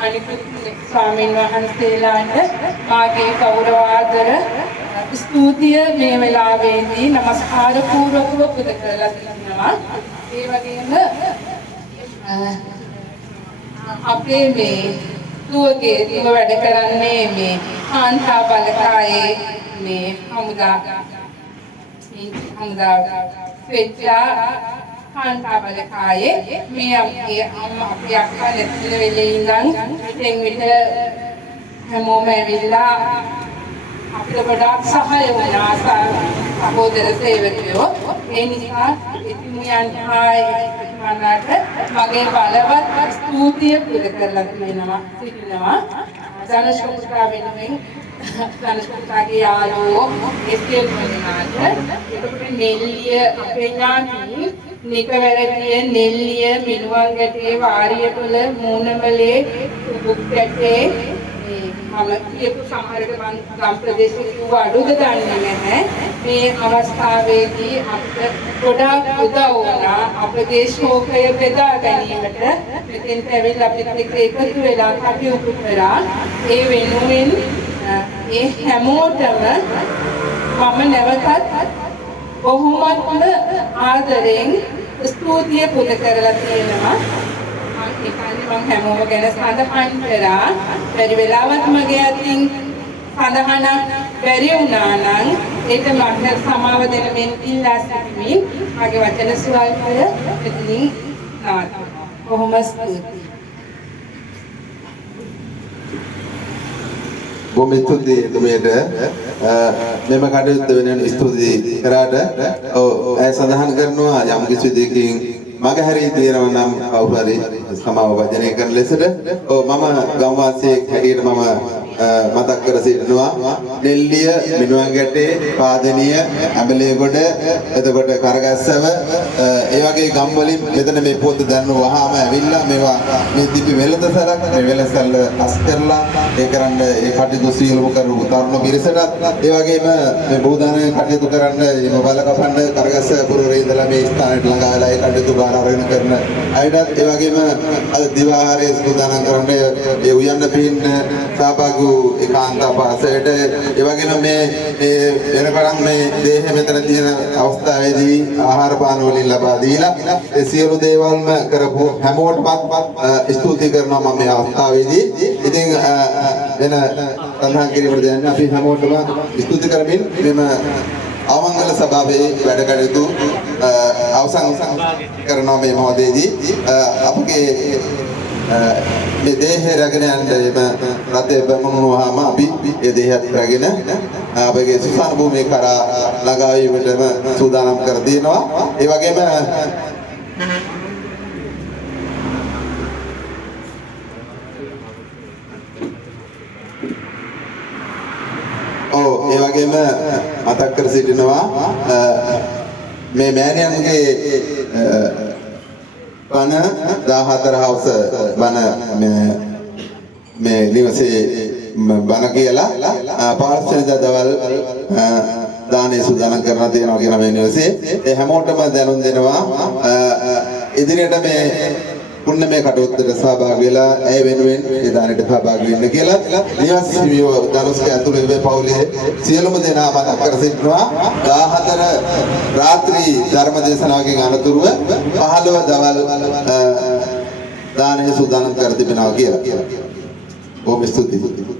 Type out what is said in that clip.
අනිකුත් ස්වාමීන් වහන්සේලාට මාගේ ගෞරවාදර ස්තුතිය මේ වෙලාවේදී නමස්කාර පූර්වකව පුද කරලා තිනවා. ඒ වගේම අපේ මේ දුවගේ දුව වැඩ කරන්නේ මේ කාන්තා බලකායේ මේ හමුදා ස්වේච්ඡා කාන්තා බලකායේ මේ අපේ අම්මා අපේ අක්කා නැතිල වෙලේ ඉඳන් ඉතින් විතර හැමෝම ඇවිල්ලා අපිට ගොඩාක් සහාය වුණා සහෝදර සේවකයෝ. ඒ නිසා ඉතිමුයන් හායි මනකට මගේ බලවත් ස්තුතිය පුද කරලා සිටිනවා. ධනශෝකා වෙනුවෙන් ධනශෝකාගේ යාළුවෝ එස්කේල් වුණාට එතකොට නෙල්ලිය අපේ ඥාති නිකවැරදිය නෙල්ලිය මිනුවන්ගැටේ වාරියපොළ මූණමලේ බුක්කැටේ මම කියපු සමහරක ගම් ප්‍රදේශ කිව්ව අඩුද දන්නේ නැහැ. මේ අවස්ථාවේදී අපිට ගොඩාක් උදව් වුණා අපේ ශෝකය බෙදා ගැනීමට. මෙතෙන්ට ඇවිල්ලා අපිත් එක්ක එකතු වෙලා කටයුතු කරා. ඒ වෙනුවෙන් ඒ හැමෝටම මම නැවතත් බොහොමත්ම ආදරෙන් ස්තුතිය පුද කරලා තියෙනවා. මම හැමෝම ගැන සඳහන් කරා. බැරි වෙලාවත් මගේ අතින් සඳහනක් බැරි වුණා නම් ඒක මට සමාව දෙන මෙන් ඉල්ලා සිටිමින් මගේ වචන ස්වල්පය මෙතනින් නවත්වනවා. බොහොම ස්තුතියි. බොහොම ස්තුතියි එතුමියට මෙම කටයුත්ත වෙනුවෙන් ස්තුතියි කරාට ඇය සඳහන් කරනවා යම් කිසි දෙයකින් මග හැරී තියෙනවා නම් කවුරු හරි සමාව වචනය කරන ලෙසට මම ගම්වාසියෙක් හැටියට මම මතක් කර සිටිනවා නෙල්ලිය මිනුවන්ගැටේ පාදනීය ඇඹලේගොඩ එතකොට කරගස්සව ඒ වගේ ගම් වලින් මෙතන මේ පොත දැන්න වහාම ඇවිල්ලා මේවා මේ දීපි වෙළඳසලක් මේ වෙළඳසල අස් කරලා ඒ කරන්න ඒ කටයුතු සියලුම කරු තරුණ පිරිසටත් ඒ වගේම මේ බෝධාන කටයුතු කරන්න මේ මොබයිල් කපන්න කරගස්ස පුරවරේ ඉඳලා මේ ස්ථානයට ළඟා වෙලා ඒ කටයුතු බාර අරගෙන කරන අයටත් ඒ වගේම අද දිවාහාරයේ සූදානම් කරන්න ඒ උයන්න පින්න සහභාගී ඒකාන්තා පාසලට ඒ වගේම මේ වෙනකරන් මේ දේහ මෙතන තියෙන අවස්ථාවේදී ආහාර පාන වලින් ලබා දීලා ඒ සියලු දේවල්ම කරපු හැමෝටම ස්තුති කරනවා මම මේ අවස්ථාවේදී. ඉතින් වෙන සඳහන් කිරීමට දෙන්නේ අපි හැමෝටම ස්තුති කරමින් මෙම අවමංගල සභාවේ වැඩ කටයුතු අවසන් කරනවා මේ මොහොතේදී අපගේ මේ දේහය රැගෙන යන්න රටේ බමුණුවාම අපි ඒ දේහයත් රැගෙන අපගේ සුසාන භූමිය කරා ළඟා වීමටම සූදානම් කර දෙනවා. ඒ වගේම ඒ වගේම මතක් කර සිටිනවා මේ මෑණියන්ගේ බණ 14 හවස බණ මේ නිවසේ බණ කියලා පාර්ශ්වනික දවල් දානේ සූදානම් කරලා තියෙනවා කියන මේ නිවසේ ඒ හැමෝටම දැනුම් දෙනවා ඉදිරියට මේ පුණ්‍යමය කටයුත්තට සහභාගී වෙලා ඇය වෙනුවෙන් ඒ දානෙට සහභාගී වෙන්න කියලා නිවාස හිමියෝ ධනුෂ්ක ඇතුළේ වේ පවුලේ සියලුම දෙනා මතක් කර සිටිනවා 14 රාත්‍රී ධර්ම දේශනාවකින් අනතුරුව 15 දවල් දානෙ සූදානම් කර තිබෙනවා කියලා. බොහොම ස්තුතියි.